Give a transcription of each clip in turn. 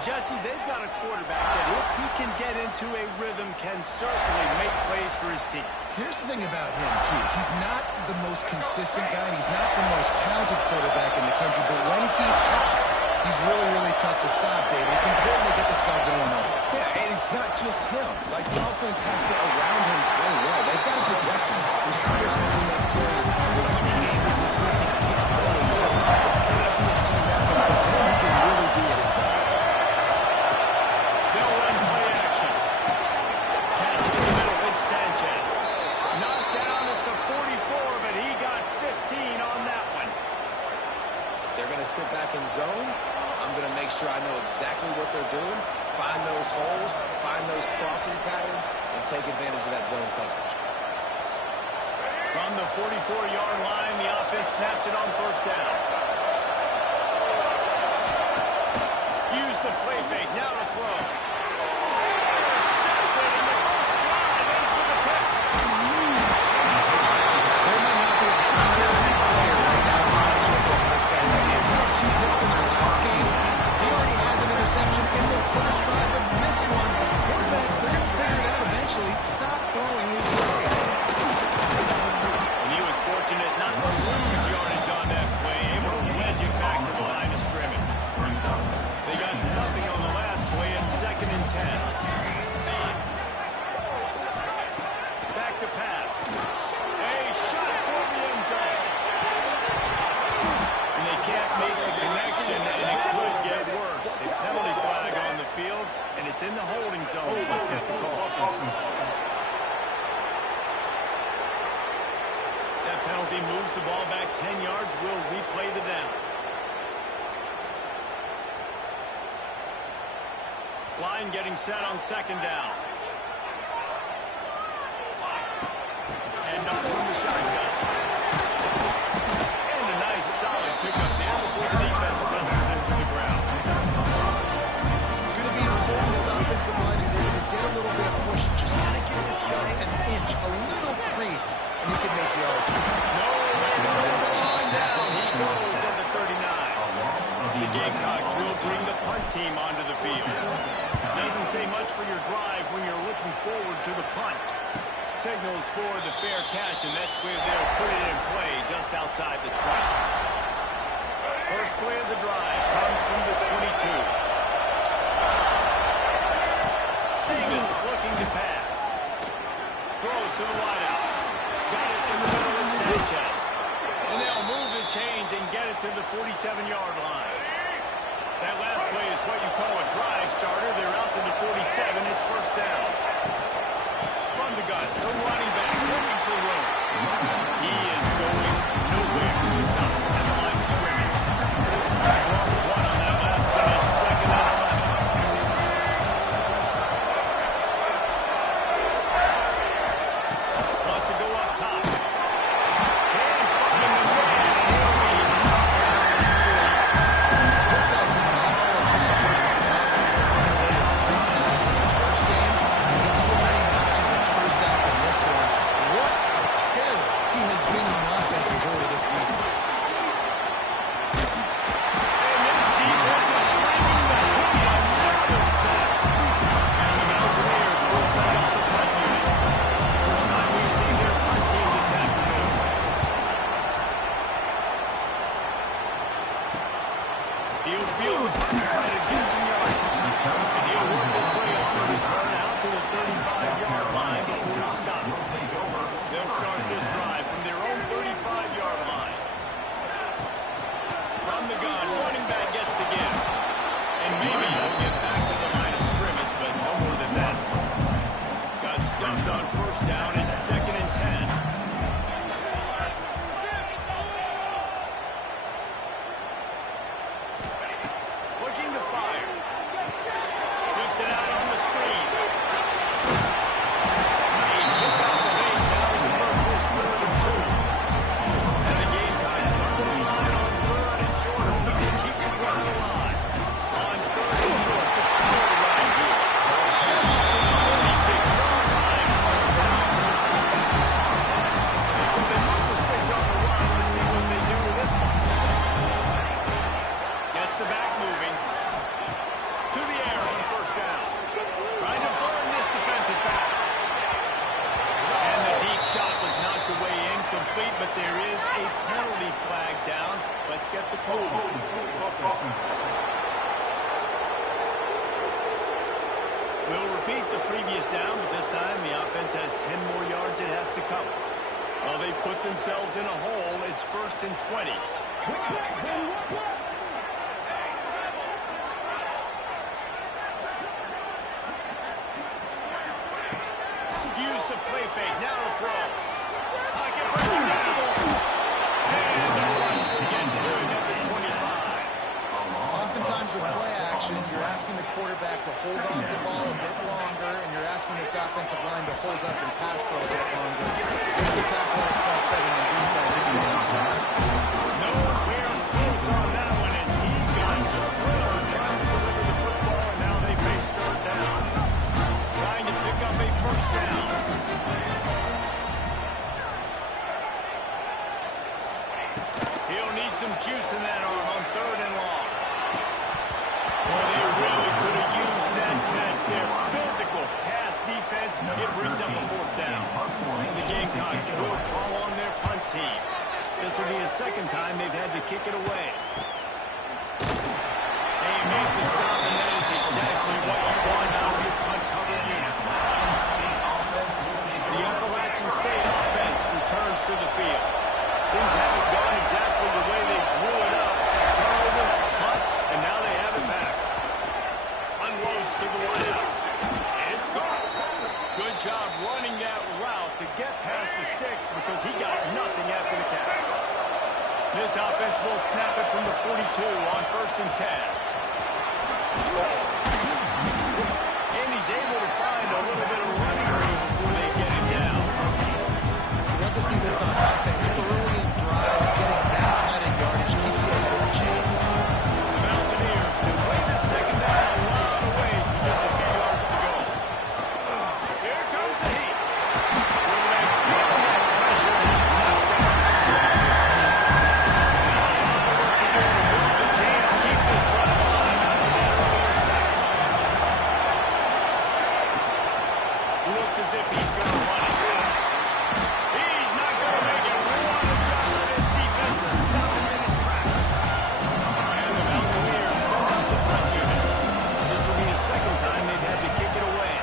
Jesse, they've got a quarterback that if he can get into a rhythm can certainly make plays for his team. Here's the thing about him, too. He's not the most consistent guy, and he's not the most talented quarterback in the country, but when he's hot, he's really, really tough to stop, David. It's important to get this guy going on. Yeah, and it's not just him. Like, the offense has to around him play well. They've got to protect him. Receivers have to make plays. The running game will be good to get going, so it's going to be a team effort because then he can really be at his best. They'll run play action. Catch in the middle with Sanchez. Knocked down at the 44, but he got 15 on that one. If they're going to sit back in zone, I'm going to make sure I know exactly what they're doing, find those holes, find those crossing patterns, and take advantage of that zone coverage. From the 44-yard line, the offense snaps it on first down. Use the play fake, now to throw. Intercepted in the first drive, ends with a pick. There might not be a higher player right now than this guy right here. He had 2 picks in their last game. He already has an interception in the first drive of this one. Quarterbacks, they're going to figure it out eventually. Stop throwing his way. And he was fortunate not to lose yardage on that play, able to wedge it back to the line of scrimmage. They got nothing on the last play at 2nd and 10. Back to pass. A shot for the end zone. And they can't make the connection, and it could get worse. A penalty flag on the field, and it's in the holding zone. Let's get the call. That penalty moves the ball back 10 yards. We'll replay the down. Line getting set on 2nd down. And off from the shotgun. And a nice solid pickup there before the defense wrestles him to the ground. It's going to be important this offensive line is able to get a little bit of push. Just got to give this guy an inch, a little crease, and he can make yards. No way to bring the line down. He goes at the 39. The Gamecocks will bring the punt team onto the field. Doesn't say much for your drive when you're looking forward to the punt. Signals for the fair catch, and that's where they'll put it in play just outside the 20. First play of the drive comes from the 22. Davis looking to pass. Throws to the wideout. Got it in the middle with Sanchez. And they'll move the chains and get it to the 47-yard line. That last play is what you call a drive starter. They're out to the 47. It's first down. From the gun, the running back looking for room. He is going nowhere. He's not at the line of scrimmage. Lost 1 on that last one. It's 2nd and 11. Wants to go up top. And finding the man. This guy's not all of that. Three sacks in his first game. How many notches his first sack in this one? What a terror he has been in offenses early this season. And this defense is finding the hook on another sack. And the Mountaineers will send out the punt unit. First time we've seen their punt team this afternoon. He'll field the punt and try to get some yards. And he'll work his way on the return out to the 35-yard line before he stops. They'll start this drive from their own 35-yard line. From the gun, running back gets to give. And maybe he'll get back to the line of scrimmage, but no more than that. Got stuffed on first down. It's 2nd and 10. Looking to call. We'll repeat the previous down, but this time the offense has 10 more yards it has to cover. Well, they've put themselves in a hole. It's 1st and 20. Use the play fake. Now to throw. Pocket breaking down. And the rush will get to him at the 25. Oftentimes with play action, you're asking the quarterback to hold on to the ball a bit longer, and you're asking this offensive line to hold up and pass pro a bit longer. This is happening at front seven on defense. It's going to be tough. Nowhere close on that one as he got thrilled trying to deliver the football, and now they face 3rd down. Trying to pick up a 1st down. He'll need some juice in that arm on 3rd and long. Boy, they really could have used that catch there. Physical pass defense. It brings up a 4th down. The Gamecocks will call on their punt team. This will be the 2nd time they've had to kick it away. They make the stop, and that is exactly what you want out of your punt cover unit. The Appalachian State offense returns to the field. Things haven't gone exactly the way they drew it up. Turnover, punt, and now they have it back. Unloads to the wideout. It's gone. Good job running that route to get past the sticks because he got nothing after the catch. This offense will snap it from the 42 on 1st and 10. And he's able to find a little bit of running room before they get him down. I'd love to see this on offense. Early in drives, getting that kind of yardage keeps you ahead of the chains. The Mountaineers can play this 2nd down a lot of ways with just a few yards to go. Here comes the heat. Will they feel that pressure? He's knocked down. To do to move the chains, keep this drive alive after that earlier sack. Looks as if he's going to run it. He's not going to make it. What a job of this defense to stop him in his tracks. And the Mountaineers send out the punt unit. This will be the 2nd time they've had to kick it away.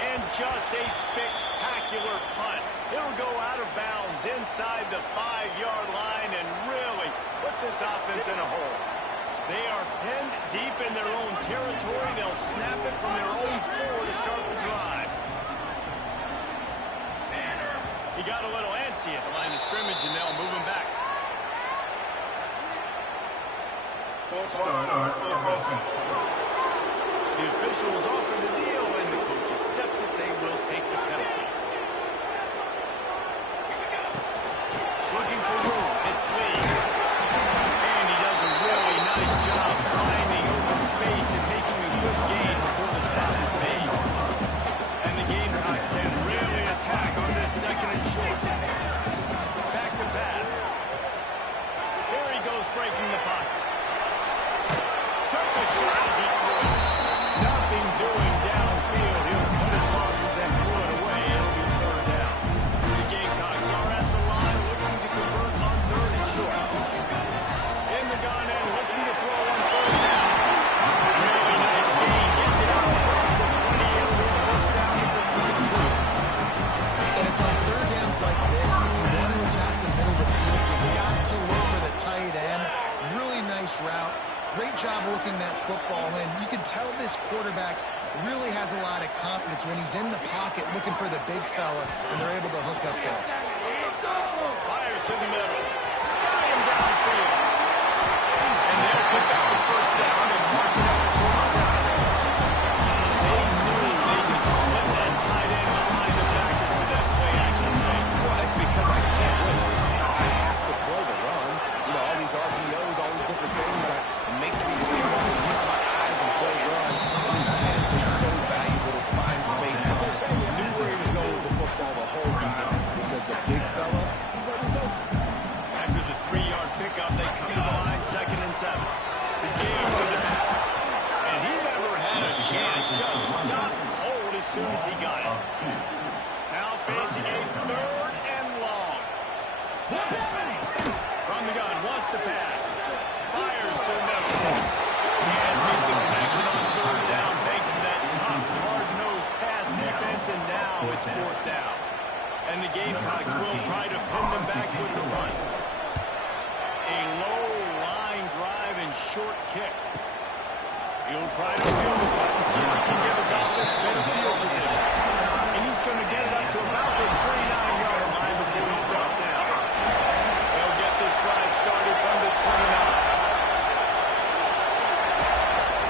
And just a spectacular punt. It'll go out of bounds inside the 5-yard line and really put this offense in a hole. They are penned deep in their own territory. They'll snap it from their own 4 to start the drive. He got a little antsy at the line of scrimmage, and they'll move him back. The officials offer the deal, and the coach accepts it. They will take the penalty. Looking for room. It's Lee. And he does a really nice job finding open space and making a good gain before the stop is made. And the Gamecocks can really attack on this 2nd and short. Back to pass. Here he goes breaking the pocket. Took the shot as he threw it. Nothing doing downfield. He'll cut his losses and throw it away. It'll be 3rd down. The Gamecocks are at the line looking to convert on 3rd and short. In the gun and looking to throw on 3rd down. Really nice gain. Gets it out across the 20. It'll be 1st down at the 22. And it's on 3rd downs like this. If you want to attack the middle of the field, you've got to look for the tight end. Really nice route. Great job looking that football in. You can tell this quarterback really has a lot of confidence when he's in the pocket looking for the big fella, and they're able to hook up there. Fires to the middle. Got him downfield. And they'll pick up the 1st down and mark it up at 47. They knew they could slip that tight end behind the backers with that play action thing. Well, that's because I can't win this. I have to play the run. You know, all these RPOs, all these different things. It makes me use my eyes and play run. And these tight ends are so valuable to find space behind. Knew where he was going with the football the whole time because the big fella, he's always open. After the 3-yard pickup, they come to the line, 2nd and 7. The game to the back. And he never had a chance. Just stopped cold as soon as he got it. Now facing a 3rd and long. And the Gamecocks will try to pin them back with the punt. A low line drive and short kick. He'll try to field the punt and see if he can give his offense better field position. And he's going to get it up to about the 29-yard line before he's brought down. They'll get this drive started from the 29.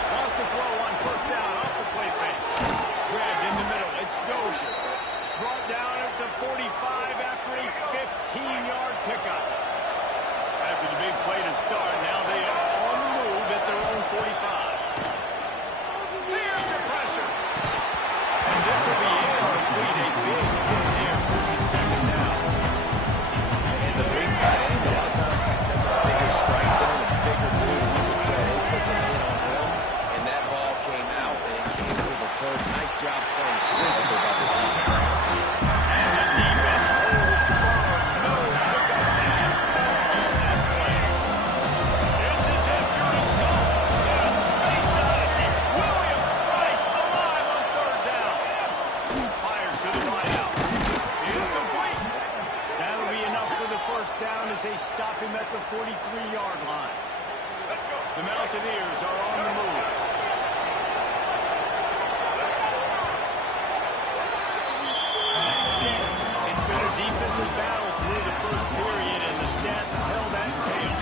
Lost the throw on first down off the play fake. Grabbed in the middle. It's Dozier. Brought down at the 45 after a 15-yard pickup. After the big play to start, now they are on the move at their own 45. Here's the pressure. And this will be incomplete. A big hit there. Versus second down. And the big tight end, a lot of times, that's a bigger strike zone, a bigger dude. You could tell they put the hit on him, and that ball came out, and it came to the turf. Nice job playing physical by this defense. And the defense holds firm. No pickup man on that play. It's as if you're a goal in a space odyssey. Williams Bryce alive on third down. Fires to the wideout. Here's the complete. That'll be enough for the first down as they stop him at the 43-yard line. The Mountaineers are on the move. It's been a defensive battle through the first period, and the stats tell that tale.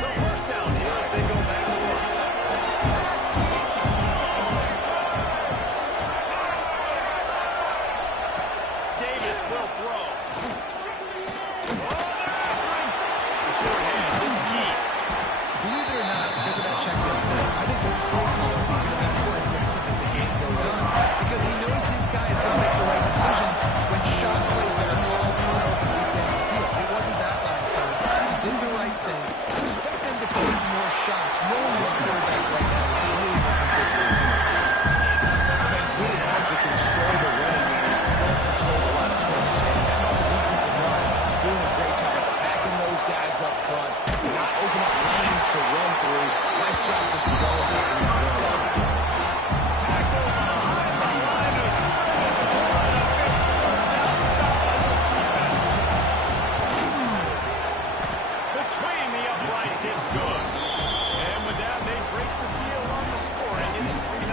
So first down here as they go back to work. Davis will throw. Oh, they're after him. The short hands, it's key. Believe it or not, because of that check down, I think the play caller is going to be more aggressive as the game goes on because he knows his guy is going to make the right decisions when shot plays that are called unopenly downfield. It wasn't that last time. He did the right thing. Expect them to take more shots, knowing this quarterback right now is really looking for leads. I mean, it's really hard to control the running game. You don't control a lot of scrimmage. And how about the defensive line doing a great job attacking those guys up front, not opening up lanes to run through. Nice job just nullifying that run all again. Tackle behind the line of scrimmage. And a big third down stop by this defense. Between the uprights, it's good. And with that, they break the seal on the score, and it's 3-0.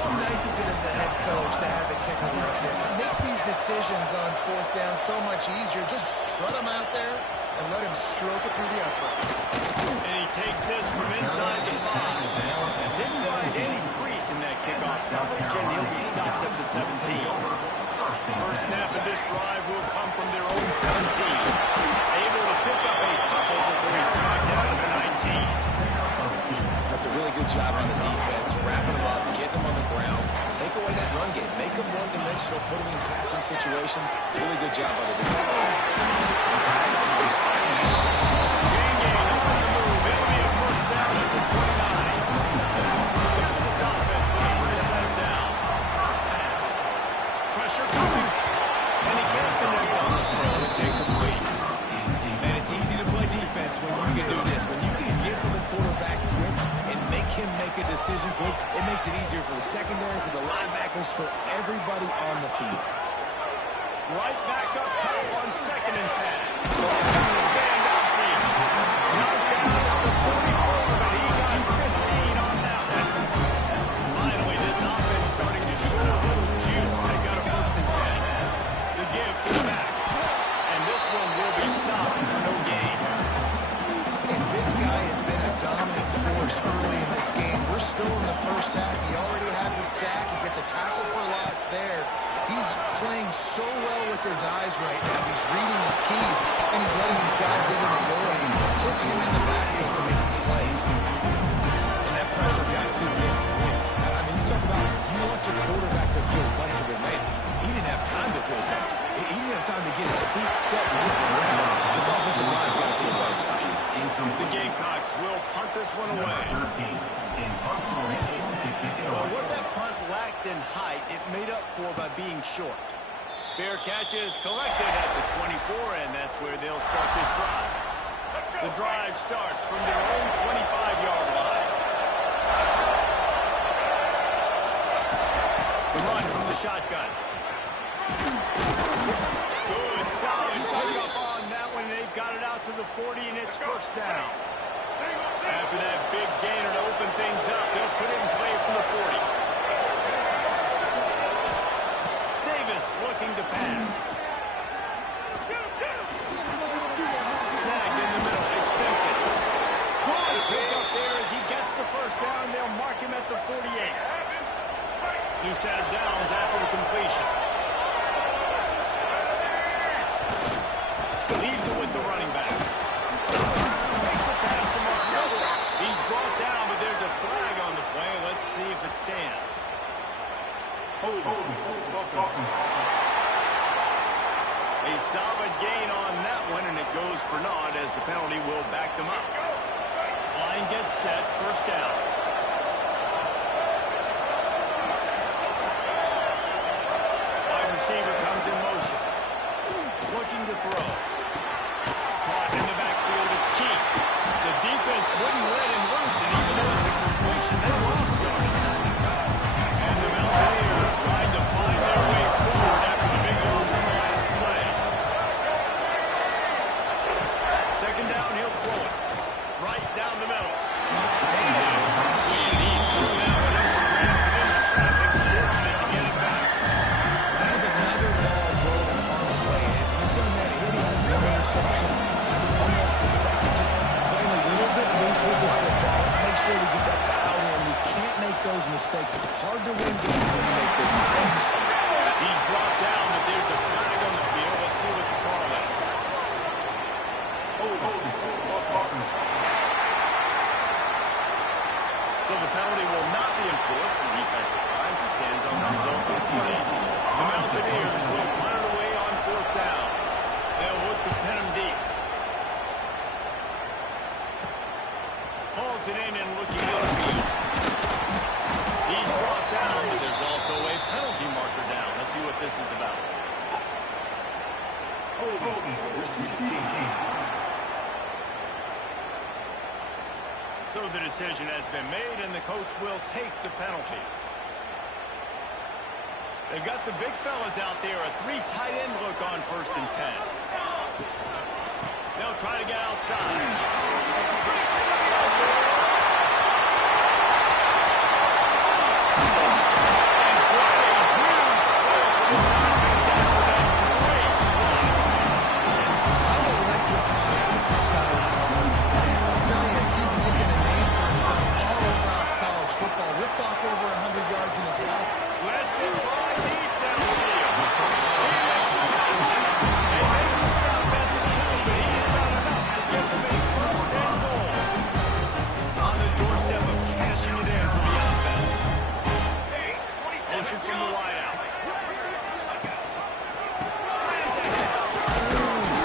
How nice is it as a head coach to have a kicker like this? It makes these decisions on fourth down so much easier. Just strut him out there and let him stroke it through the uprights. And he takes this from inside the 5. Didn't find any crease in that kickoff coverage, and he'll be stopped at the 17. First snap of this drive will come from their own 17. Able to pick up a couple before he's dragged down to the 19. That's a really good job on the defense, wrapping them up, getting them on the ground, take away that run game, make them one-dimensional, put them in passing situations. Really good job by the defense. Chain gang on the move. It'll be a first down at the 29. That's this offense with a first set of downs. Pressure coming. And he can't connect on the throw. It's incomplete. Man, it's easy to play defense when you can do this. When you can get to the quarterback quick and make him make a decision quick, it makes it easier for the secondary, for the linebackers, for everybody on the field. Right back up top on 2nd and 10. Stand downfield. Knocked down at the 44, but he got 15 on that one. Finally, this offense starting to show a little juice. They got a 1st and 10. The give to the back. And this one will be stopped for no gain. And this guy has been a dominant force early in this game. We're still in the first half. He already has a sack. He gets a tackle for loss there. He's playing so well with his eyes right now. He's reading his keys, and he's letting his God-given ability put him in the backfield to make these plays. And that pressure got to him quick. I mean, you talk about you want your quarterback to feel comfortable, man. He didn't have time to feel comfortable. He didn't have time to get his feet set and get around. This offensive line's got to do a better job. The Gamecocks will punt this one away. Well, what that punt lacked in height, it made up for by being short. Fair catch is collected at the 24, and that's where they'll start this drive. The drive starts from their own 25-yard line. The run from the shotgun. Good, solid pickup on that one. They've got it out to the 40, and it's first down. After that big gainer to open things up, they'll put it in play from the 40. Davis looking to pass. Snagged in the middle. Acceptance. Good pick up there as he gets the first down. They'll mark him at the 48. New set of downs after the completion. Leaves it with the running back. Makes it past the mark. He's brought down, but there's a flag on the play. Let's see if it stands. A solid gain on that one, and it goes for naught as the penalty will back them up. Line gets set, first down. Wide receiver comes in motion. Looking to throw. Caught in the backfield, it's key. The defense wouldn't let him loose, and even though it's a completion, they lost yardage. And the Mountaineers trying to find their way forward after the big loss on the last play. Second down, he'll throw it. Right down the middle. And he threw that one up for grabs and into traffic. Fortunate to get it back. That was another ball thrown in harm's way. And you saw that he has one interception. It was almost a second. Just playing a little bit loose with the football. Let's make sure we get that dialed in. We can't make those mistakes. Hard to win games when you make big mistakes. He's brought down, but there's a flag on the field. Let's see what the call is. So the penalty will not be enforced. The defense declines. He stands on the result of the play. The Mountaineers will punt it away on fourth down. They'll look to pin him deep. Hauls it in and looking upfield. He's brought down, but there's also a penalty marker down. Let's see what this is about. So the decision has been made, and the coach will take the penalty. They've got the big fellas out there, a three tight end look on 1st and 10. They'll try to get outside. Breaks into the open. And what a huge play for this offense after that great run. How electrifying is this guy when he runs in his hands? I'll tell you, he's making a name for himself all across college football. Ripped off over 100 yards in his last. Let's it fly deep downfield. He makes a catch. They make him stop at the 2, but he's done enough to give them a first and goal. On the doorstep of cashing it in for the offense. Motion from the wideout. Slams ahead.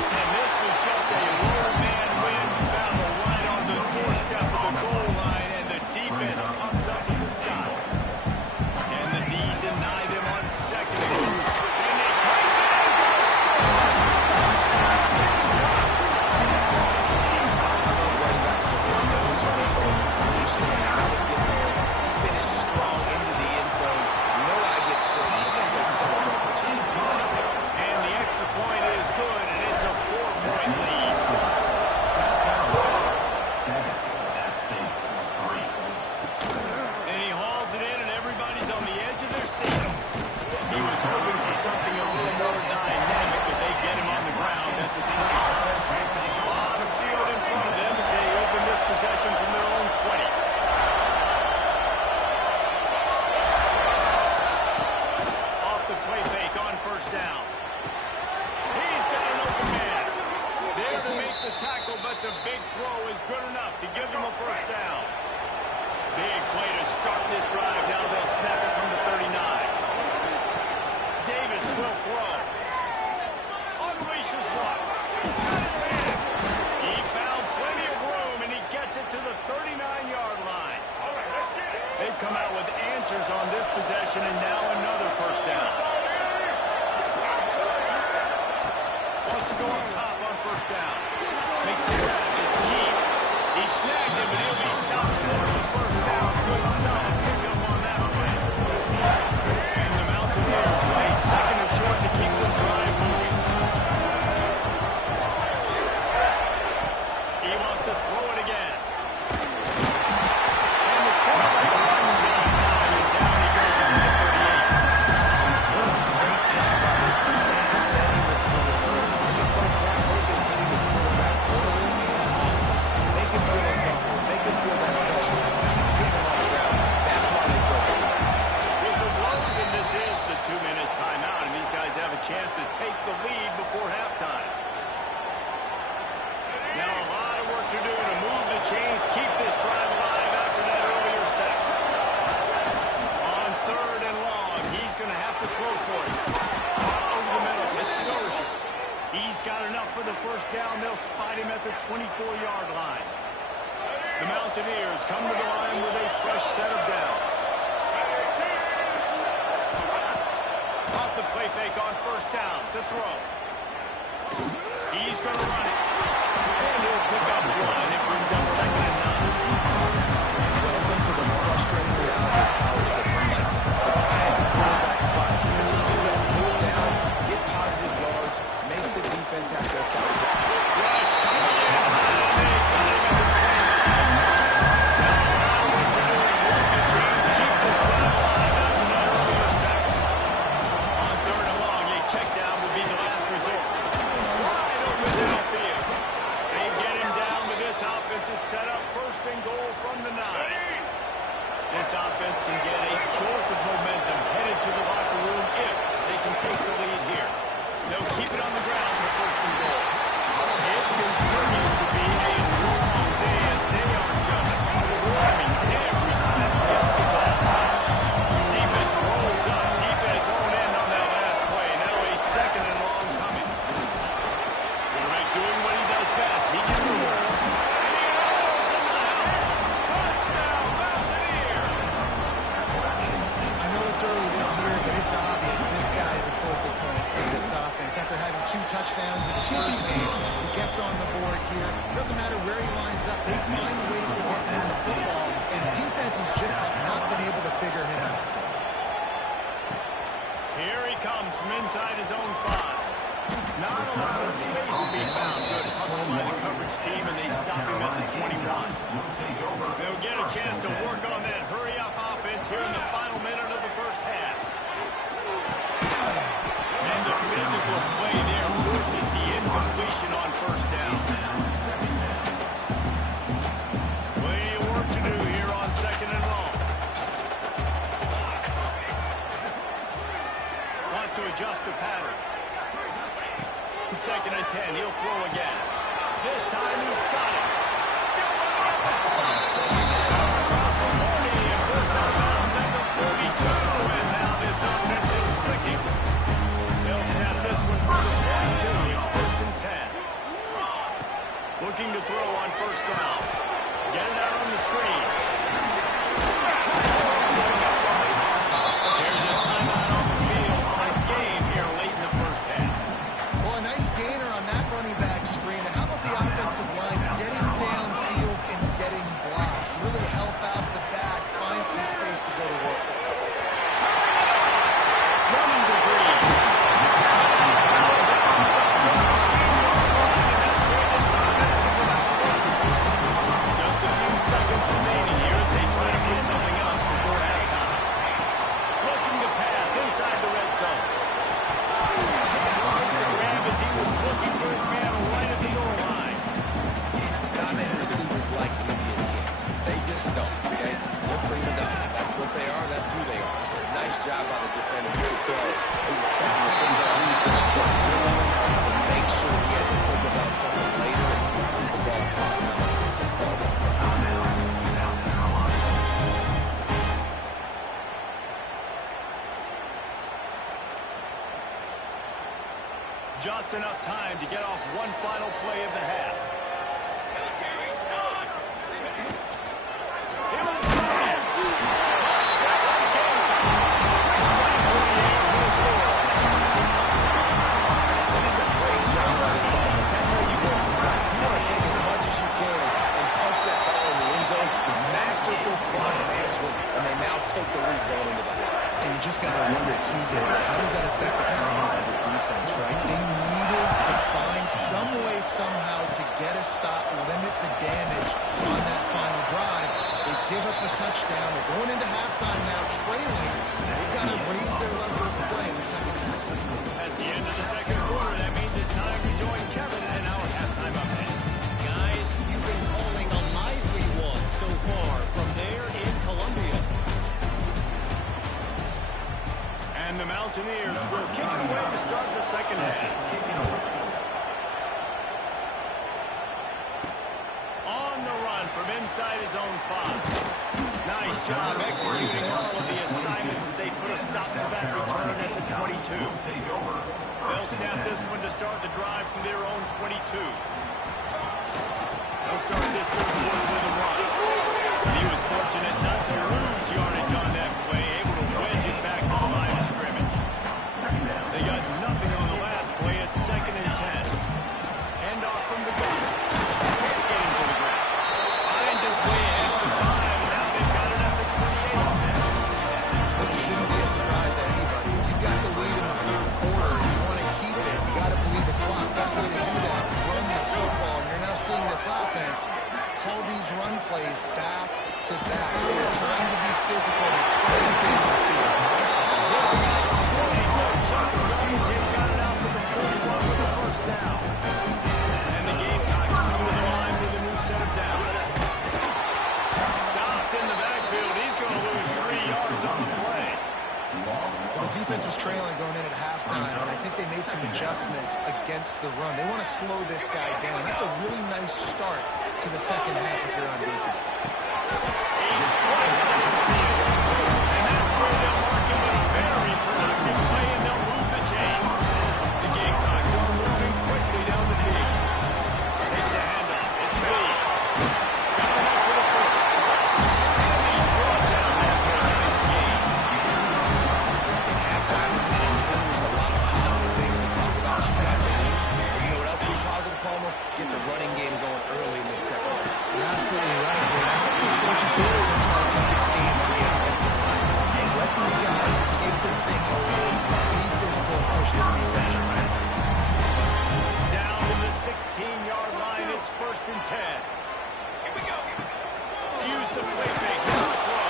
And this was just a low-man wins battle right on the doorstep of the goal line, and the defense comes up with the stop. And the D deny them on second and 2. And they catch it and go score. Running backs that knows when they go, understand how to get there, finish strong into the end zone. Know how to get 6, and then go celebrate the champions. And the extra point is good, and it's a 4-point lead. And he hauls it in, and everybody's on the edge of their seats. He was hoping for something a little more dynamic, but they get him on the ground at the 20. A lot of field in front of them as they open this possession from their own 20. Off the play fake on first down. He's got an open man. There to make the tackle, but the big throw is good enough to give them a first down. Big play to start this drive. Now they'll snap it from the 39. Davis will throw. Unleashes one. Got his man. He found plenty of room, and he gets it to the 39-yard line. They've come out with answers on this possession, and now another first down. go up top on first down. Makes the grab. It's key. He snagged him, but he'll be stopped short of the first down. Good solid pickup on that play. And the Mountaineers with a second and short to keep this drive moving. He wants to throw it again. And the quarterback runs out of time, and down he goes at the 38. What a great job by this defense setting the tone early. In the first half, they've been hitting the quarterback early and often. Make him feel uncomfortable. Make him feel that pressure. Keep getting him on the ground. That's why they broke it. Whistle blows, and this is the 2-minute timeout, and these guys have a chance to take the lead before halftime. Now a lot of work to do to move the chains, keep this drive alive after that earlier sack. On third and long, he's going to have to throw for it. Over the middle, it's Dozier. He's got enough for the first down. They'll spot him at the 24-yard line. The Mountaineers come to the line with a fresh set of downs. Off the play fake on first down, to throw. He's going to run it. And he'll pick up one. It brings up second and 9. Welcome to the frustrating reality of college football. Like the guy at the quarterback spot, he can just do that, pull down, get positive yards, makes the defense have to account for it. Rush coming in. And they got him at the 29. Now a lot of work to do to move the chains, keep this drive alive after that earlier sack. On third and long, a check down will be the last resort. Wide open downfield. They get him down, but this offense is set up first and goal from the 9. This offense can get a jolt of momentum headed to the locker room if they can take the lead here. They'll keep it on the ground for first and goal. It continues to be a long day as they are just swarming every time he hits the ball. Defense rolls up deep in its own end on that last play. Now a second and long coming. Quarterback doing what he does best. He can move. And he rolls into the house. Touchdown, Mountaineers! I know it's early this year, but it's obvious this guy is a focal point of this offense. After having 2 touchdowns in his first game, he gets on the board here. Doesn't matter where he lines up, they find ways to get him the football, and defenses just have not been able to figure him out. Here he comes from inside his own 5. Not a lot of space to be found. Good hustle by the coverage team, and they stop him at the 21. They'll get a chance to work on that hurry-up offense here in the final minute of the first half. And the physical play there forces the incompletion on first down. Plenty of work to do here on second and long. Wants to adjust the pattern. Second and 10, he'll throw again. This time he's got it. Still running up the across the 40, and first out of bounds at the 42, and now this offense is clicking. They'll snap this one for the 42. It's first and 10. Looking to throw on first down. Get it out on the screen. There's a timeout on the field. Tight game here late in the first half. Well, a nice gainer on that running back screen. How about the offensive line getting downfield and getting blocks to really help out the back, find some space to go to work? Running to Green. Just a few seconds remaining here as they try to put something up before halftime. Looking to pass inside the red zone. Grab as he was looking for his man right at the goal line. Not many receivers like to get hit. They just don't, okay? They're prima donnas. That's what they are. That's who they are. Nice job by the defender. You could tell he was catching the football. He was going to put good on him to make sure he had to think about something later and he could see the ball pop out and fall down. Just enough time to get off one final play of the half. It was Grant. Touchdown, Gamecock. Quick strike over the air for the score. It is a great job by this get a stop, limit the damage on that final drive. They give up a touchdown. They're going into halftime now, trailing. They've got to raise their level of play in the second half. At the end of the second quarter, that means it's time to join Kevin in our halftime update. Guys, you've been calling a lively one so far from there in Columbia. And the Mountaineers will kick it away to start the second half. On the run from inside his own 5. Nice job executing all of the assignments as they put a stop to that return at the 22. They'll snap this one to start the drive from their own 22. They'll start this third quarter with a run. He was fortunate not to lose yardage on that play, able to wedge it back to the line of scrimmage. They got nothing on the last play. It's 2nd and 10. Hand off from the gun. Can't get him to the ground. Finds his way ahead for 5, and now they've got it at the 28. This shouldn't be a surprise to anybody. If you've got the lead in the third quarter and you want to keep it, you got to bleed the clock. Best way to do that, run the football. And you're now seeing this offense call these run plays back to back. They're trying to be physical. They're trying to stay on the field. They've got it out to the 41 with the first down. And the Gamecocks come to the line with a new set of downs. Stopped in the backfield. He's going to lose 3 yards on the play. Well, the defense was trailing going in at halftime, and I think they made some adjustments against the run. They want to slow this guy down. That's a really nice start to the second half if you're on defense. He's straight downfield. And that's where they'll mark him with a very productive play, and they'll move the chains. The Gamecocks are moving quickly down the field. Takes a handoff. It's Lee. Got him up for the first. And he's brought down after a nice gain. In halftime in the second quarter, there's a lot of positive things to talk about. You know what else will be positive, Palmer? Get the running game going early in this second half. You're absolutely right, man. I think this coaching staff is going to try to win this game on the offensive line. Let these guys take this thing over, be physical, and push this defense around. Down to the 16-yard line. It's 1st and 10. Here we go. Use the play fake. Now throw.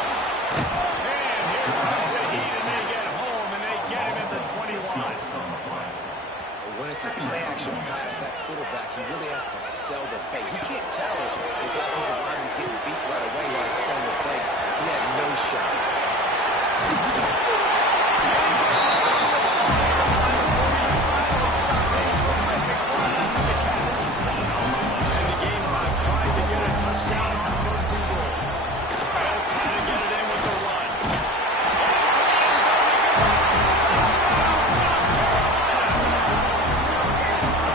And here comes the heat, and they get home, and they get him at the 21. When it's a play-action pass, that quarterback, he really has to sell the fake. He can't tell his offensive lineman's getting beat right away while he's selling the fake. He had no shot. And the Gamecocks trying to get a touchdown on 1st and goal. They'll try to get it in with the run.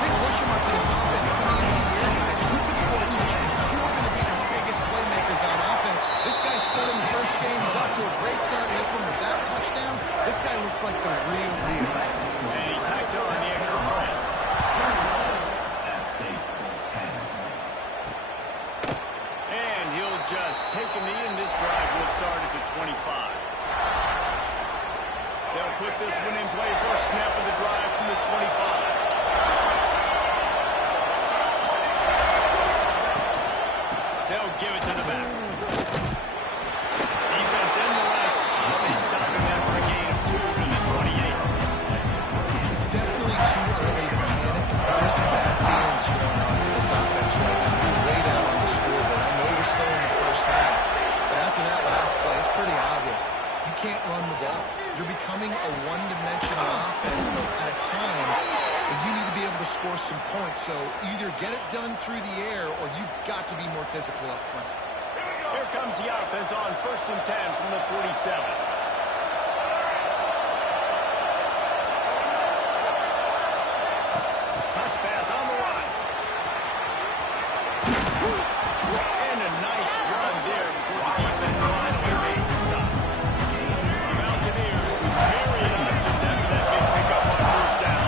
Big question mark for this offense coming into the year, guys. Who can score touchdowns? Who are going to be the biggest playmakers on offense? This guy scored in the first game. He's off to a great start in this one with that touchdown. This guy looks like the real deal. And he tacks on the extra point. And he'll just take a knee, and this drive will start at the 25. They'll put this one in play. First snap of the drive from the 25. They'll give it to the back. Defense in the right spot. They stop him after a gain of 2 to the 28. It's definitely too early to panic. There's some bad feelings going on for this offense right now. We're way down on the scoreboard. I know we're still in the first half, but after that last play, it's pretty obvious. You can't run the ball. You're becoming a one-dimensional offense at a time where you need to be able to score some points. So either get it done through the air or you've got to be more physical up front. Here comes the offense on 1st and 10 from the 47. Touch pass on the run. And a nice run there before the defense finally makes the stop. The Mountaineers with myriad options after that big pickup on 1st down.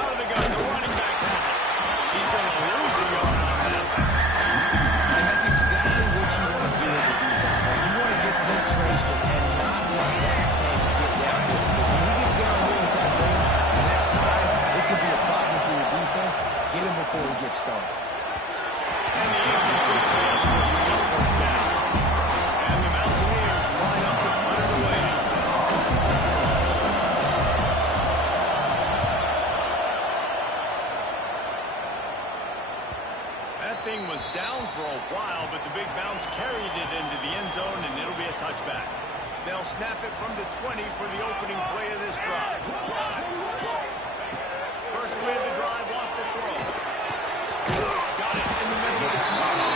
Out of the gun, the running back has it. He's going to lose a yard on that. And that's exactly what you want to thing was down for a while, but the big bounce carried it into the end zone, and it'll be a touchback. They'll snap it from the 20 for the opening play of this drive. First play of the drive, lost the throw. Got it in the middle of its pocket.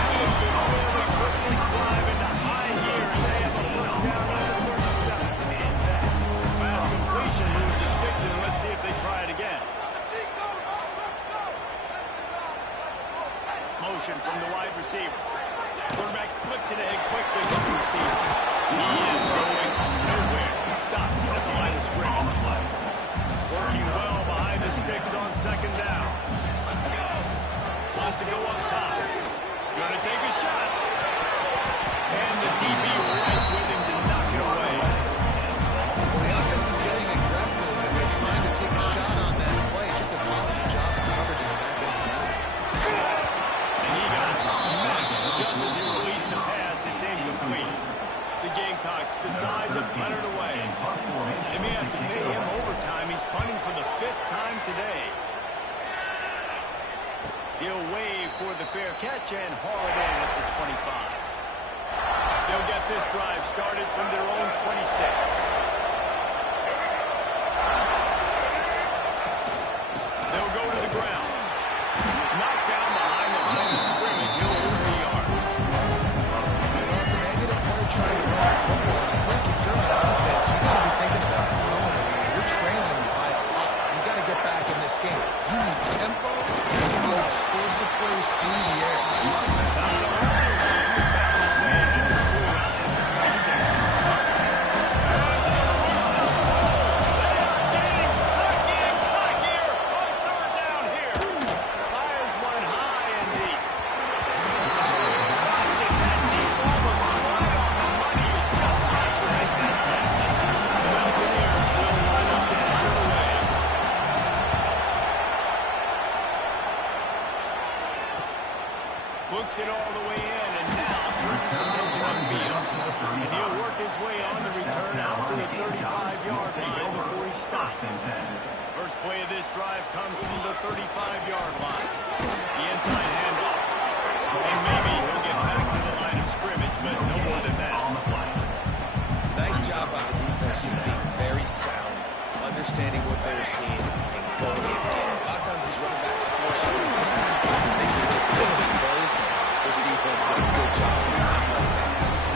Really put this drive into high gear, and they have a first down at the 37. Fast completion, move the sticks, and let's see if they try it again. Motion from the wide receiver. Quarterback flips it ahead quickly to the receiver. He is going nowhere. Stop at the line of scrimmage. Working well behind the sticks on second down. Wants to go up top. Going to take a shot. And the DB right with him to knock it away. Well, the offense is getting aggressive, and they're trying to take a shot on that play. Just an awesome job of coverage in the back end defense. And he got smacked just as he released the pass. It's incomplete. The Gamecocks decide to punt it away. They may have to pay him overtime. He's punting for the 5th time today. He'll wave for the fair catch and haul it in at the 25. They'll get this drive started from their own 26. They'll go to the ground. Knocked down behind the line of scrimmage. He'll lose the yard. Well, it's a negative play trying to run football. I think if you're on offense, you got to be thinking about throwing. You're trailing by a lot. You got to get back in this game. You need tempo. You need explosive plays through the air. Looks it all the way in, and now turns his attention upfield. And he'll work his way on the return out to the 35-yard line before he stops. First play of this drive comes from the 35-yard line. The inside handoff. And maybe he'll get back to the line of scrimmage, but no more than that. Nice job on the defense, just being very sound, understanding what they were seeing, and going in. A lot of times these running backs force you. This time, to make this big plays, this defense did a good job of not letting that happen.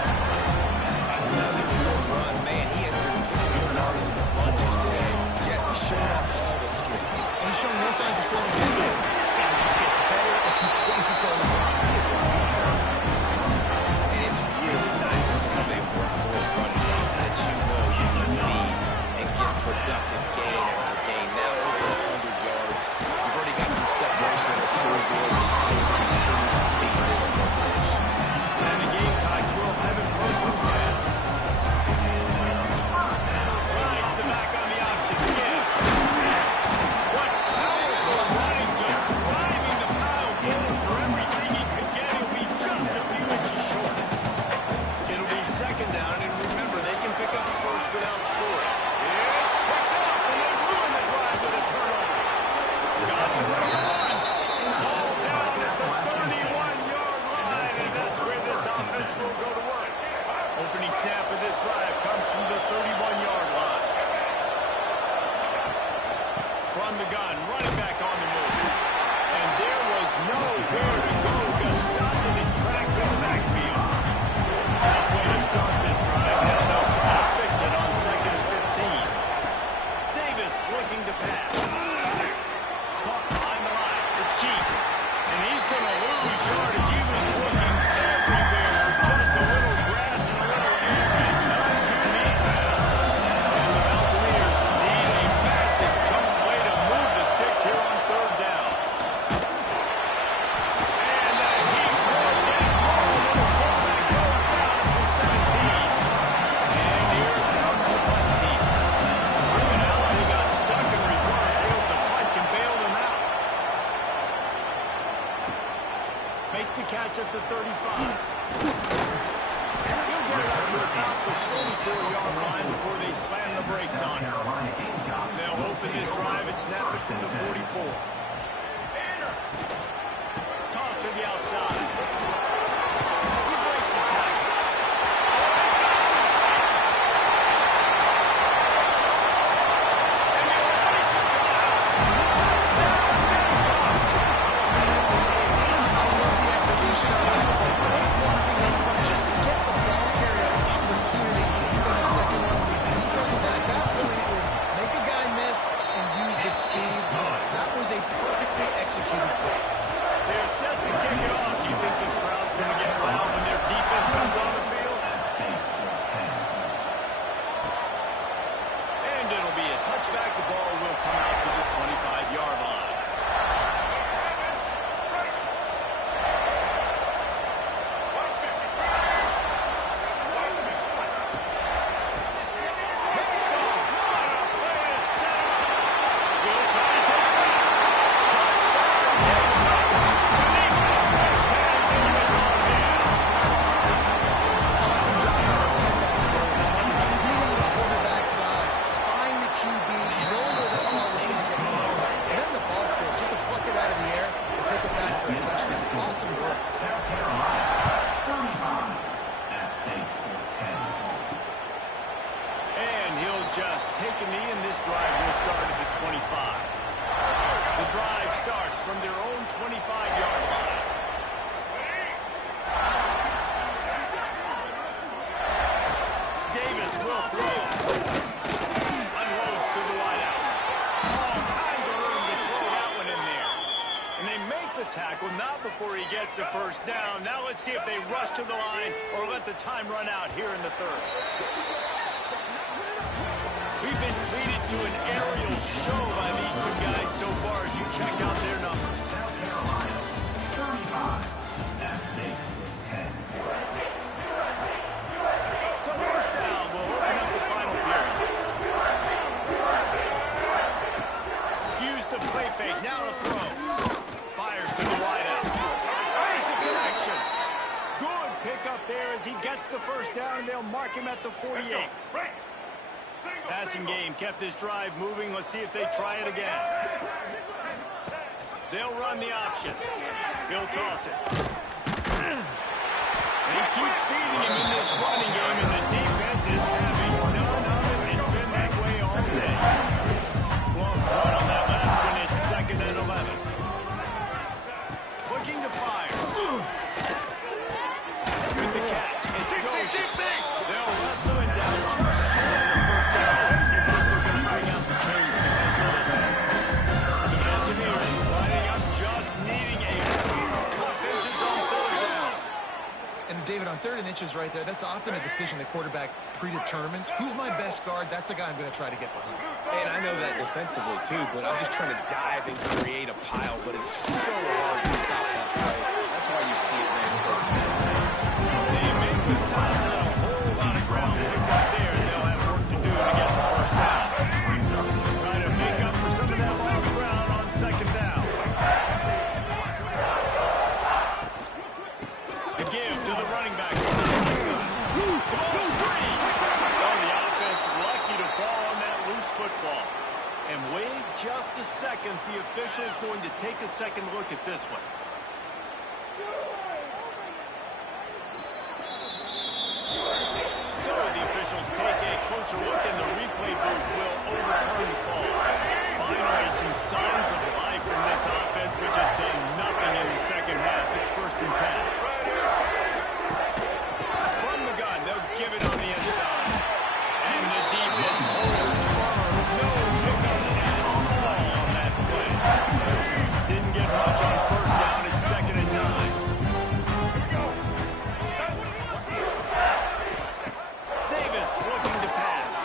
Another good run. Man, he has been doing ours in the bunches today. Jesse showing off all the skills. And he's showing no signs of slowing down. This guy just gets better as the game goes on. He is amazing. And it's really nice to have a workhorse running back that you know you can feed and get productive gain after gain. Now over 100 yards. You've already got some separation on the scoreboard. They will continue to feed this workhorse. And the Gamecocks will have it first and 10. Rides the back on the option again. What powerful running, just driving the pile forward for everything he could get. He'll be just a few inches short. It'll be second down, and remember, they can pick up first without scoring. It's picked up, and they ruin the drive with a turnover. Got to run. Ball down at the 31-yard line, and that's where this offense will go to work. Opening snap of this drive comes from the 31-yard line. From the gun, running back on the move. And there was nowhere to go, just stopped in his tracks in the backfield. Tough way to start this drive. Now they'll try to fix it on second and 15. Davis looking to pass. Caught behind the line. It's Keith. And he's going to lose yardage. He was looking everywhere for just a little grass and a little air and none to be found. And the Mountaineers need a massive jump play to move the sticks here on third down. And the heat will get home. The fullback goes down at the 17. And here comes the punt team. And now he got stuck in reverse. He hoped the punt can bail them out. Makes the catch at the 35. He'll get it up to about the 44-yard line before they slam the brakes on him. They'll open this drive and snap it from the 44. Tossed to the outside. He breaks the tackle. Oh, he's got some speed. And they'll race it to the house. I love the execution on that play. Great blocking up front just to get the ball carrier an opportunity in the second one with the defense. And at that point, it was make a guy miss and use the speed. That was a perfectly executed play. They're set to kick it off. You think this crowd's going to get loud when their defense comes on the field? And it'll be a touchback. The ball will come out to the 25-yard line. Awesome job by the quarterback. He held the quarterback's spine the QB, know where that ball was going to get thrown, and then the ball skills just to pluck it out of the air and take it back for a touchdown. Awesome work. And he'll just take a knee, and this drive will start at the 25. The drive starts from their own 25-yard line. Davis will throw. Unloads to the wideout. All kinds of room to throw that one in there. And they make the tackle, not before he gets the first down. Now let's see if they rush to the line or let the time run out here in the third. We've been treated to an aerial show by these two guys so far as you check out their numbers. So first down will open up the final period. Use the play fake, now to throw. Fires to the wideout. It's a connection. Good pickup there as he gets the first down, and they'll mark him at the 48. Passing game kept this drive moving. Let's see if they try it again. They'll run the option. He'll toss it. They keep feeding him in this running game, and the defense is having none of it. It's been that way all day. Lost one on that last one. It's 2nd and 11. Looking to fire. With the catch, it's Goshen. They'll wrestle him down just short of the first down. You think they're going to bring out the chains to measure this one? The Mountaineers lining up, just needing a few tough inches on 3rd down. And David, on 3rd and inches right there, that's often a decision the quarterback predetermines. Who's my best guard? That's the guy I'm going to try to get behind. And I know that defensively, too, but I'm just trying to dive and create a pile, but it's so hard to stop that play. That's why you see it ran so successful. They make the stop, not a whole lot of ground picked up there, and they'll have work to do to get the first down. Try to make up for some of that lost ground on 2nd down. The give to the running back. Goes free. Oh, the offense lucky to fall on that loose football. And wait just a second. The official's going to take a second look at this one. So the officials take a closer look, and the replay booth will overturn the call. Finally, some signs of life from this offense, which has done nothing in the second half. It's 1st and 10. From the gun, they'll give it on the inside. And the defense holds firm. No pickup at all on that play. Didn't get much on 1st down. It's 2nd and 9. Davis looking to pass.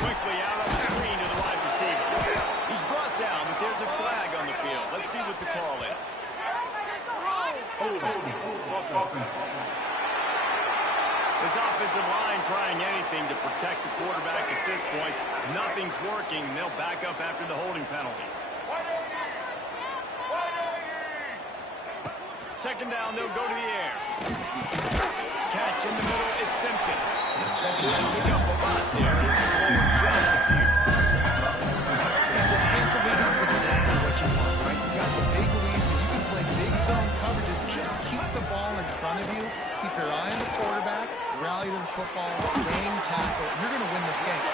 Quickly out on the screen to the wide receiver. He's brought down, but there's a flag on the field. Let's see what the call is. This offensive line trying anything to protect the quarterback at this point. Nothing's working. They'll back up after the holding penalty. 2nd down, they'll go to the air. Catch in the middle, it's Simpkins. Pick up a lot there. Just a few. Defensively, this is exactly what you want, right? You got the big leads, and you can play big zone coverages football, game tackle. You're going to win this game.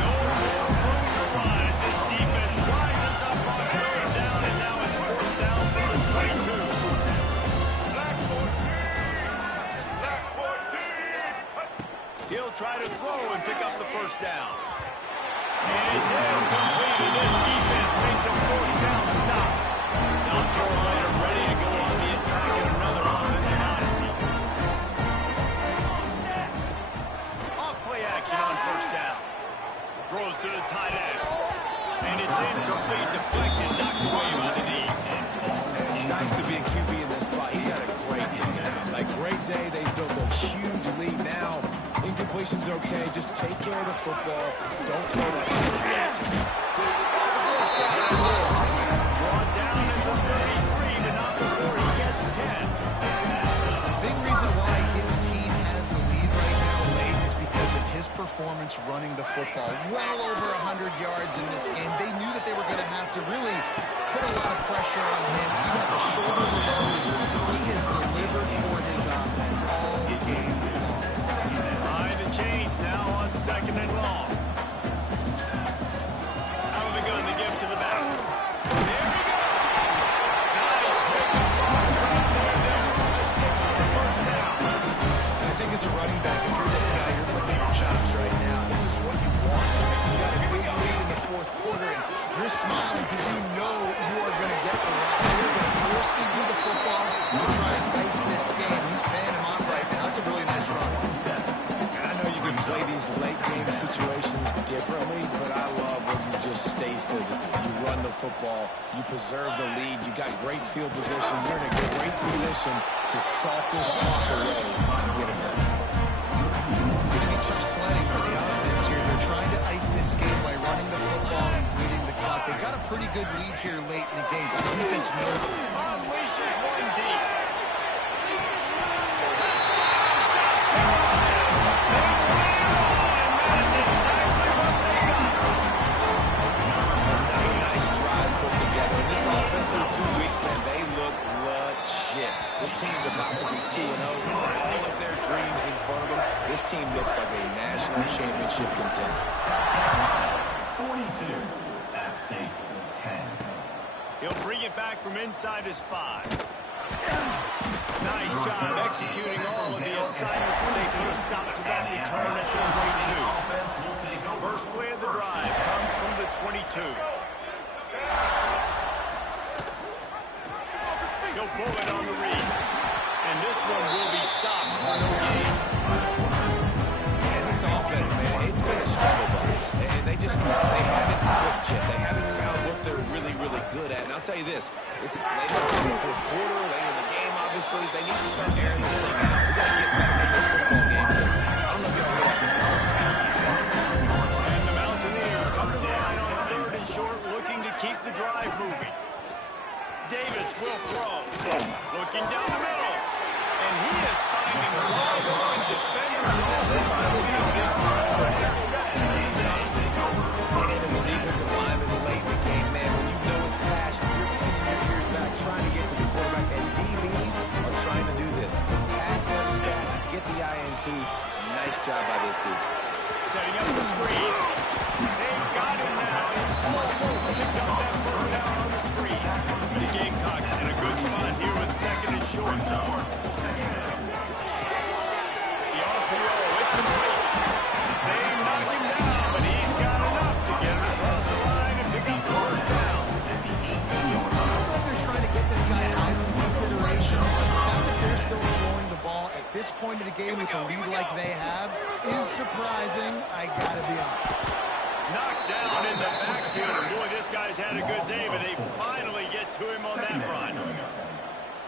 No more room to run as this defense rises up on third down, and now it's fourth down from the 22. Black 14. He'll try to throw and pick up the first down. And it's incomplete, and this defense makes a fourth down stop. South Carolina ready to go on the attack in another offensive odyssey. Off play action on first down. Throws to the tight end. And it's incomplete, deflected, knocked away by the knee. It's nice to be a QB in this spot. He's had a great day. Like, great day. They've built a huge lead now. Incompletion's okay. Just take care of the football. Don't throw that into Brought down at the 33, but not before he gets 10. Big reason why his team has the lead right now, late, is because of his performance running the football. Well over 100 yards in this game. They knew that they were going to have to really put a lot of pressure on him. He had to shoulder the load. He has delivered for his offense all game long. Behind the chains now on second and long. Out of the gun to give to the back. There we go. Nice pick and roll right there. They'll move the sticks for the first down. And I think as a running back, if you're this guy, you're licking your chops right now. This is what you want. You got a big lead in the fourth quarter, and you're smiling because you know you are going to get the rock. You're going to force feed you the football to try and ice this game. He's paying him off right now. That's a really nice run. I know you can play these late game situations differently, but I love when you just stay physical. You run the football, you preserve the lead, you got great field position, you're in a great position to salt this clock away and get it done. It's going to be tough sledding for the offense here. They're trying to ice this game by running the football and leading the clock. They've got a pretty good lead here late in the game, but the defense knows it. Unleashes one deep. Nice drive put together. And this offense through 2 weeks, man, they look legit. This team's about to be 2-0. All of their dreams in front of them. This team looks like a national championship contender. 42, App State 10. He'll bring it back from inside his 5. Nice job executing all of the assignments as they put a stop to that return at the 22. First play of the drive comes from the 22. He'll pull it on the read. And this one will be stopped for no gain. Man, this offense, man, it's been a struggle bus. And they haven't clicked yet. They haven't found what they're really, really good at. And I'll tell you this, it's later in the fourth quarter, later in the game, obviously, they need to start airing this thing out. We got to get back in this football game. I don't know if y'all realize this. And the Mountaineers come to the line on third and short, looking to keep the drive moving. Davis will throw. Looking down the middle. And he is finding wide open defenders all over the field. His third interception of the day. And as a defensive lineman late in the game, man, when you know it's pass, you're pinning your ears back, trying to get to the quarterback. And DBs are trying to do this. Pad their stats, get the INT. Nice job by this dude. Setting up the screen. They've got him now. Almost picked up that first down on the screen. The Gamecocks in a good spot here with second and short. The RPO, it's complete. They knock him down, but he's got enough to get him across the line and pick up the first down. I don't know if they're trying to get this guy Heisman consideration, but the fact that they're still throwing the ball at this point of the game with a lead like they have is surprising. I gotta be honest. Knocked down in the backfield. And boy, this guy's had a good day, but they finally get to him on that run.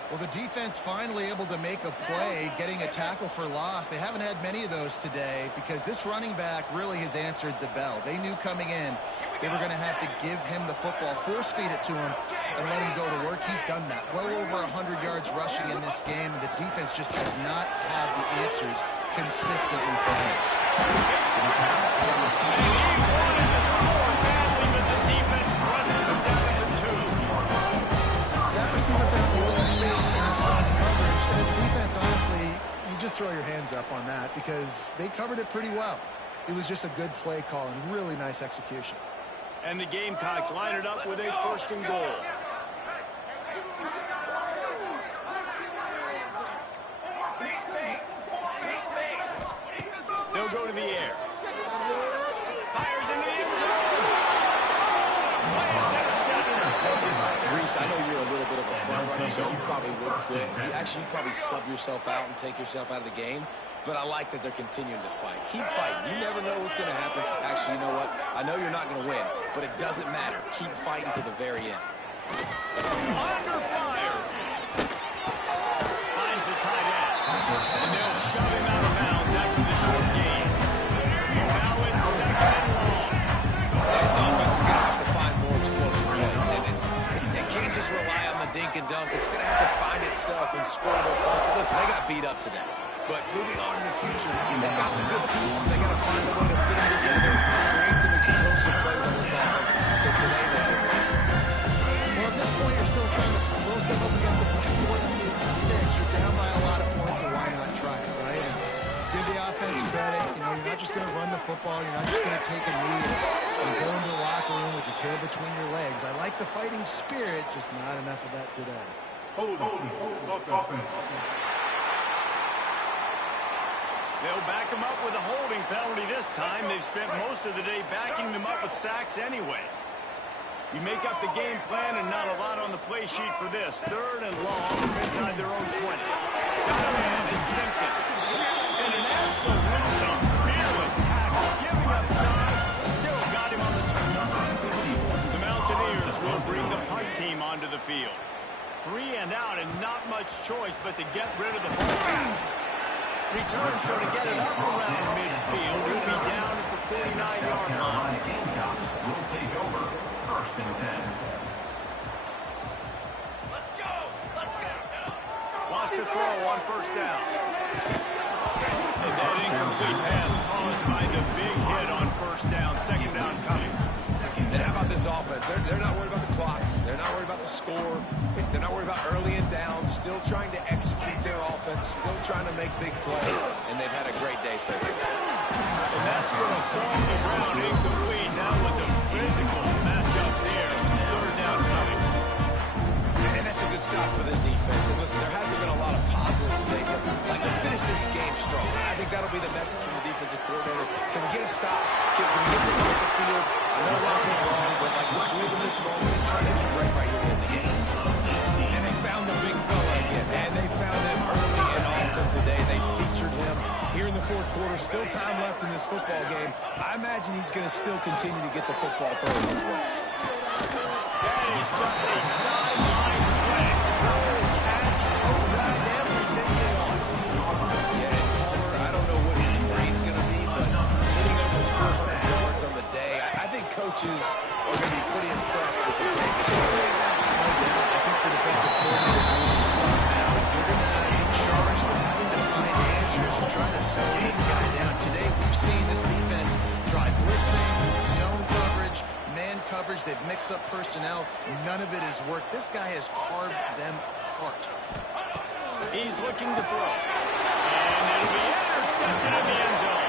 Well, the defense finally able to make a play, getting a tackle for loss. They haven't had many of those today because this running back really has answered the bell. They knew coming in they were going to have to give him the football, force feed it to him, and let him go to work. He's done that. Well over 100 yards rushing in this game, and the defense just has not had the answers consistently for him. That receiver found the open space in his strong coverage, and his defense, honestly, you just throw your hands up on that because they covered it pretty well. It was just a good play call and really nice execution. And the Gamecocks line it up with a 1st and goal. They'll go to the air. Fires into the end zone. Oh, it's intercepted. Reese, I know you're a little bit of a front runner, so you probably would quit. You'd probably sub yourself out and take yourself out of the game. But I like that they're continuing to fight. Keep fighting. You never know what's going to happen. Actually, you know what? I know you're not going to win, but it doesn't matter. Keep fighting to the very end. Under fire. Finds the tight end. And they'll shove him out of bounds after the short game. Now it's 2nd and long. This offense is going to have to find more explosive plays. And it can't just rely on the dink and dunk. It's going to have to find itself and score more points. Listen, they got beat up today. But moving on in the future, they've got some good pieces. They got to find a way to fit them together, create some explosive plays on this offense. Because today they're Well, at this point, you're still trying to throw stuff up against the blackboard and see if it sticks. You're down by a lot of points, so why not try it, right? And give the offense credit. You know, you're not just going to run the football. You're not just going to take a knee and go into the locker room with your tail between your legs. I like the fighting spirit, just not enough of that today. Hold on. They'll back him up with a holding penalty this time. They've spent most of the day backing them up with sacks anyway. You make up the game plan and not a lot on the play sheet for this. 3rd and long from inside their own 20. Got a man in Simpkins. And an absolute fearless tackle, giving up size, still got him on the turnover. The Mountaineers will bring the punt team onto the field. 3 and out and not much choice but to get rid of the ball. Return's going to get it up around midfield. He'll be down at the 49-yard line. Gamecocks will take over 1st and 10. Let's go! Lost a throw on 1st down. And that incomplete pass caused by the big hit on 1st down. 2nd down coming. And how about this offense? They're not worried about the clock. They're not worried about the score. They're not worried about early and down. Still trying to execute their offense. Still trying to make big plays. And they've had a great day so far. And that's going to fall on the ground incomplete. That was a physical matchup there. 3rd down coming. And that's a good stop for this defense. And listen, there hasn't been a lot of positives today, but let's finish this game strong. I think that'll be the message from the defensive coordinator. Can we get a stop? Can we get them off the field? I know lots went wrong, but let's live in this moment and try to be great right here in the game. And they found the big fella again, and they found him early and often today. They featured him here in the 4th quarter. Still time left in this football game. I imagine he's going to still continue to get the football thrown his way. That is just a sideline play. Roll, catch, toes out, everything they want. Yeah, and Palmer, I don't know what his grade's going to be, but hitting over 400 yards on the day, I think coaches are going to be pretty impressed with the play this year right now. No doubt. I think for defensive coordinators moving forward now, you're going to be charged with having to find answers to try to slow this guy down. Today, we've seen this defense try blitzing, zone coverage, man coverage. They've mixed up personnel. None of it has worked. This guy has carved them apart. He's looking to throw. And it'll be intercepted in the end zone.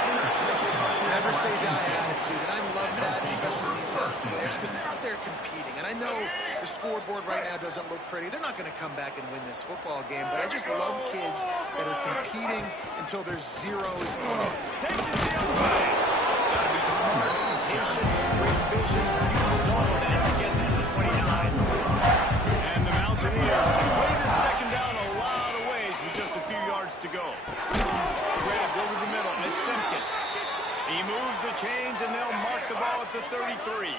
Never say die attitude, and I love that, especially these young players, because they're out there competing. And I know the scoreboard right now doesn't look pretty. They're not going to come back and win this football game, but I just love kids that are competing until there's zeros in it. Takes it the other way. Gotta be smart, patient, quick vision, uses all of that to get to the 29. And the Mountaineers can play this 2nd down a lot of ways with just a few yards to go. Grabs over the middle, and it's Simpkins. He moves the chains, and they'll mark the ball at the 33.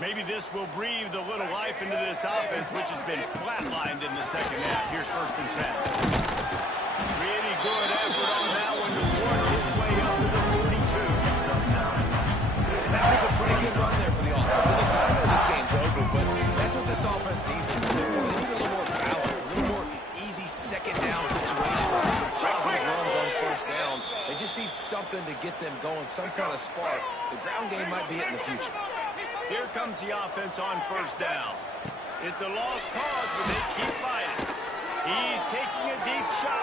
Maybe this will breathe a little life into this offense, which has been flatlined in the 2nd half. Here's 1st and 10. Really good effort on that one to work his way up to the 42. That was a pretty good run there for the offense. And listen, I know this game's over, but that's what this offense needs. They need a little more balance, a little more easy 2nd down situations with some positive runs on 1st down. They just need something to get them going, some kind of spark. The ground game might be it in the future. Here comes the offense on 1st down. It's a lost cause, but they keep fighting. He's taking a deep shot